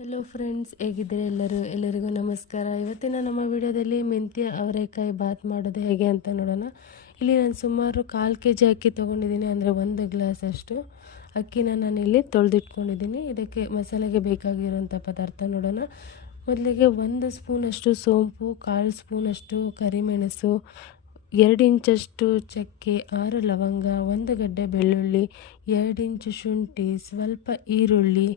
Hello friends, ಹೇಗಿದ್ದೀರಾ ಎಲ್ಲರಿಗೂ ನಮಸ್ಕಾರ. ಇವತ್ತಿನ ನಮ್ಮ ವಿಡಿಯೋದಲ್ಲಿ ಮೆಂತ್ಯ ಅವರೆಕಾಯಿ ಬಾತ್ ಮಾಡೋದು ಹೇಗೆ ಅಂತ ನೋಡೋಣ. ಇಲ್ಲಿ ನಾನು ಸುಮಾರು 1/4 kg ಅಕ್ಕಿ ತೊಗೊಂಡಿದ್ದೀನಿ, ಅಂದರೆ 1 ಗ್ಲಾಸ್ ಅಷ್ಟು ಅಕ್ಕಿನ ನಾನಿಲ್ಲಿ ತೊಳೆದಿಟ್ಕೊಂಡಿದ್ದೀನಿ. ಇದಕ್ಕೆ ಮಸಾಲೆಗೆ ಬೇಕಾಗಿರುವಂಥ ಪದಾರ್ಥ ನೋಡೋಣ. ಮೊದಲಿಗೆ 1 ಸ್ಪೂನಷ್ಟು ಸೋಂಪು, 1/4 ಸ್ಪೂನಷ್ಟು ಕರಿಮೆಣಸು, 2 ಇಂಚಷ್ಟು ಚಕ್ಕೆ, 6 ಲವಂಗ, 1 ಗಡ್ಡೆ ಬೆಳ್ಳುಳ್ಳಿ, 2 ಇಂಚು ಶುಂಠಿ, ಸ್ವಲ್ಪ ಈರುಳ್ಳಿ,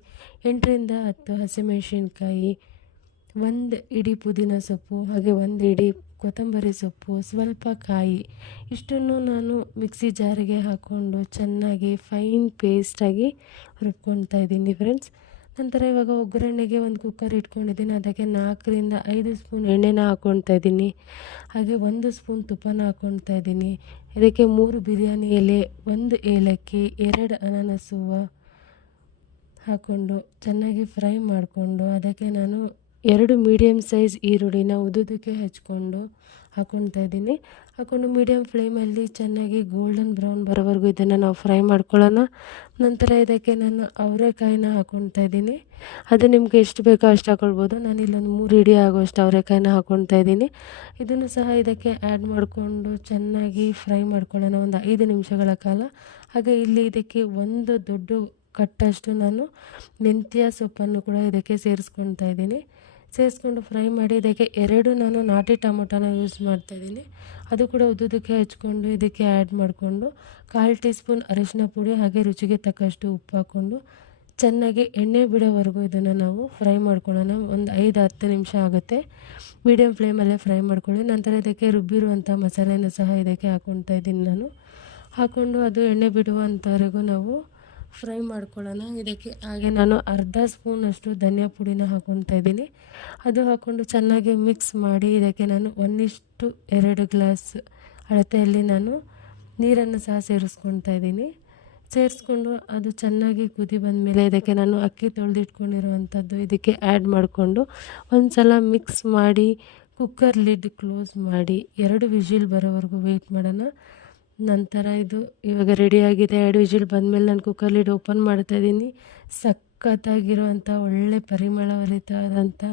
8ರಿಂದ 10 ಹಸಿಮೆಣಸಿನ್ಕಾಯಿ, 1 ಇಡೀ ಪುದೀನ ಸೊಪ್ಪು, ಹಾಗೆ 1 ಇಡೀ ಕೊತ್ತಂಬರಿ ಸೊಪ್ಪು, ಸ್ವಲ್ಪ ಕಾಯಿ, ಇಷ್ಟನ್ನು ನಾನು ಮಿಕ್ಸಿ ಜಾರಿಗೆ ಹಾಕ್ಕೊಂಡು ಚೆನ್ನಾಗಿ ಫೈನ್ ಪೇಸ್ಟಾಗಿ ರುಬ್ಕೊಳ್ತಾ ಇದ್ದೀನಿ ಫ್ರೆಂಡ್ಸ್. ನಂತರ ಇವಾಗ ಒಗ್ಗರಣೆಗೆ 1 ಕುಕ್ಕರ್ ಇಟ್ಕೊಂಡಿದ್ದೀನಿ. ಅದಕ್ಕೆ 4ರಿಂದ 5 ಸ್ಪೂನ್ ಎಣ್ಣೆನ ಹಾಕ್ಕೊಳ್ತಾ ಇದ್ದೀನಿ. ಹಾಗೆ 1 ಸ್ಪೂನ್ ತುಪ್ಪನ ಹಾಕ್ಕೊಳ್ತಾ ಇದ್ದೀನಿ. ಇದಕ್ಕೆ 3 ಬಿರಿಯಾನಿ ಎಲೆ, 1 ಏಲಕ್ಕಿ, 2 ಅನಾನಸ್ ಹೂವು ಹಾಕ್ಕೊಂಡು ಚೆನ್ನಾಗಿ ಫ್ರೈ ಮಾಡಿಕೊಂಡು, ಅದಕ್ಕೆ ನಾನು 2 ಮೀಡಿಯಮ್ ಸೈಜ್ ಈರುಳ್ಳಿನ ಉದುದಕ್ಕೆ ಹಚ್ಕೊಂಡು ಹಾಕ್ಕೊಳ್ತಾ ಇದ್ದೀನಿ. ಹಾಕ್ಕೊಂಡು ಮೀಡಿಯಮ್ ಫ್ಲೇಮಲ್ಲಿ ಚೆನ್ನಾಗಿ ಗೋಲ್ಡನ್ ಬ್ರೌನ್ ಬರೋವರೆಗೂ ಇದನ್ನು ನಾವು ಫ್ರೈ ಮಾಡ್ಕೊಳ್ಳೋಣ. ನಂತರ ಇದಕ್ಕೆ ನಾನು ಅವರೆಕಾಯಿನ ಹಾಕ್ಕೊಳ್ತಾ ಇದ್ದೀನಿ. ಅದು ನಿಮಗೆ ಎಷ್ಟು ಬೇಕೋ ಅಷ್ಟು ಹಾಕ್ಕೊಳ್ಬೋದು. ನಾನು ಇಲ್ಲೊಂದು 3 ಇಡೀ ಆಗೋಷ್ಟು ಅವರೆಕಾಯಿನ ಹಾಕ್ಕೊಳ್ತಾ ಇದ್ದೀನಿ. ಇದನ್ನು ಸಹ ಇದಕ್ಕೆ ಆ್ಯಡ್ ಮಾಡಿಕೊಂಡು ಚೆನ್ನಾಗಿ ಫ್ರೈ ಮಾಡ್ಕೊಳ್ಳೋಣ ಒಂದು 5 ನಿಮಿಷಗಳ ಕಾಲ. ಹಾಗೆ ಇಲ್ಲಿ ಇದಕ್ಕೆ 1 ದೊಡ್ಡ ಕಟ್ಟಷ್ಟು ನಾನು ಮೆಂತ್ಯ ಸೊಪ್ಪನ್ನು ಕೂಡ ಇದಕ್ಕೆ ಸೇರಿಸ್ಕೊಳ್ತಾ ಇದ್ದೀನಿ. ಸೇರಿಸ್ಕೊಂಡು ಫ್ರೈ ಮಾಡಿ ಇದಕ್ಕೆ 2 ನಾನು ನಾಟಿ ಟೊಮೊಟೊನ ಯೂಸ್ ಮಾಡ್ತಾಯಿದ್ದೀನಿ. ಅದು ಕೂಡ ಉದ್ದುದಕ್ಕೆ ಹಚ್ಕೊಂಡು ಇದಕ್ಕೆ ಆ್ಯಡ್ ಮಾಡಿಕೊಂಡು 1/4 ಟೀ ಸ್ಪೂನ್ ಅರಿಶಿನ ಪುಡಿ, ಹಾಗೆ ರುಚಿಗೆ ತಕ್ಕಷ್ಟು ಉಪ್ಪು ಹಾಕ್ಕೊಂಡು ಚೆನ್ನಾಗಿ ಎಣ್ಣೆ ಬಿಡೋವರೆಗೂ ಇದನ್ನು ನಾವು ಫ್ರೈ ಮಾಡ್ಕೊಳ್ಳೋಣ. ಒಂದು 5-10 ನಿಮಿಷ ಆಗುತ್ತೆ. ಮೀಡಿಯಮ್ ಫ್ಲೇಮಲ್ಲೇ ಫ್ರೈ ಮಾಡ್ಕೊಳ್ಳಿ. ನಂತರ ಇದಕ್ಕೆ ರುಬ್ಬಿರುವಂಥ ಮಸಾಲೆನ ಸಹ ಇದಕ್ಕೆ ಹಾಕ್ಕೊಳ್ತಾ ಇದ್ದೀನಿ ನಾನು. ಹಾಕ್ಕೊಂಡು ಅದು ಎಣ್ಣೆ ಬಿಡುವಂಥವರೆಗೂ ನಾವು ಫ್ರೈ ಮಾಡ್ಕೊಳ್ಳೋಣ. ಇದಕ್ಕೆ ಹಾಗೆ ನಾನು ಅರ್ಧ ಸ್ಪೂನಷ್ಟು ಧನಿಯಾ ಪುಡಿನ ಹಾಕ್ಕೊಳ್ತಾ ಇದ್ದೀನಿ. ಅದು ಹಾಕ್ಕೊಂಡು ಚೆನ್ನಾಗಿ ಮಿಕ್ಸ್ ಮಾಡಿ ಇದಕ್ಕೆ ನಾನು 1:2 ಗ್ಲಾಸ್ ಅಳತೆಯಲ್ಲಿ ನಾನು ನೀರನ್ನು ಸಹ ಸೇರಿಸ್ಕೊಳ್ತಾ ಇದ್ದೀನಿ. ಸೇರಿಸ್ಕೊಂಡು ಅದು ಚೆನ್ನಾಗಿ ಕುದಿ ಬಂದಮೇಲೆ ಇದಕ್ಕೆ ನಾನು ಅಕ್ಕಿ ತೊಳೆದಿಟ್ಕೊಂಡಿರುವಂಥದ್ದು ಇದಕ್ಕೆ ಆ್ಯಡ್ ಮಾಡಿಕೊಂಡು ಒಂದು ಸಲ ಮಿಕ್ಸ್ ಮಾಡಿ ಕುಕ್ಕರ್ ಲಿಡ್ ಕ್ಲೋಸ್ ಮಾಡಿ 2 ವಿಜಿಲ್ ಬರೋವರೆಗೂ ವೆಯ್ಟ್ ಮಾಡೋಣ. ನಂತರ ಇದು ಇವಾಗ ರೆಡಿಯಾಗಿದೆ. 2 ವಿಜಿಲ್ ಬಂದಮೇಲೆ ನಾನು ಕುಕ್ಕರ್ ಲಿಡ್ ಓಪನ್ ಮಾಡ್ತಾಯಿದ್ದೀನಿ. ಸಖತ್ತಾಗಿರುವಂಥ ಒಳ್ಳೆ ಪರಿಮಳಭರಿತವಾದಂಥ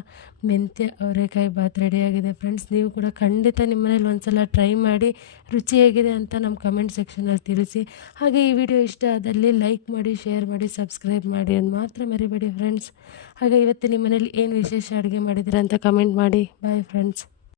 ಮೆಂತ್ಯ ಅವರೆಕಾಯಿ ಬಾತ್ ರೆಡಿಯಾಗಿದೆ ಫ್ರೆಂಡ್ಸ್. ನೀವು ಕೂಡ ಖಂಡಿತ ನಿಮ್ಮ ಮನೇಲಿ ಒಂದು ಸಲ ಟ್ರೈ ಮಾಡಿ ರುಚಿ ಹೇಗಿದೆ ಅಂತ ನಮ್ಮ ಕಮೆಂಟ್ ಸೆಕ್ಷನಲ್ಲಿ ತಿಳಿಸಿ. ಹಾಗೆ ಈ ವಿಡಿಯೋ ಇಷ್ಟ ಆದಲ್ಲಿ ಲೈಕ್ ಮಾಡಿ, ಶೇರ್ ಮಾಡಿ, ಸಬ್ಸ್ಕ್ರೈಬ್ ಮಾಡಿ ಅಂತ ಮಾತ್ರ ಮರಿಬೇಡಿ ಫ್ರೆಂಡ್ಸ್. ಹಾಗೆ ಇವತ್ತು ನಿಮ್ಮ ಮನೇಲಿ ಏನು ವಿಶೇಷ ಅಡುಗೆ ಮಾಡಿದ್ದೀರಾ ಅಂತ ಕಮೆಂಟ್ ಮಾಡಿ. Bye friends.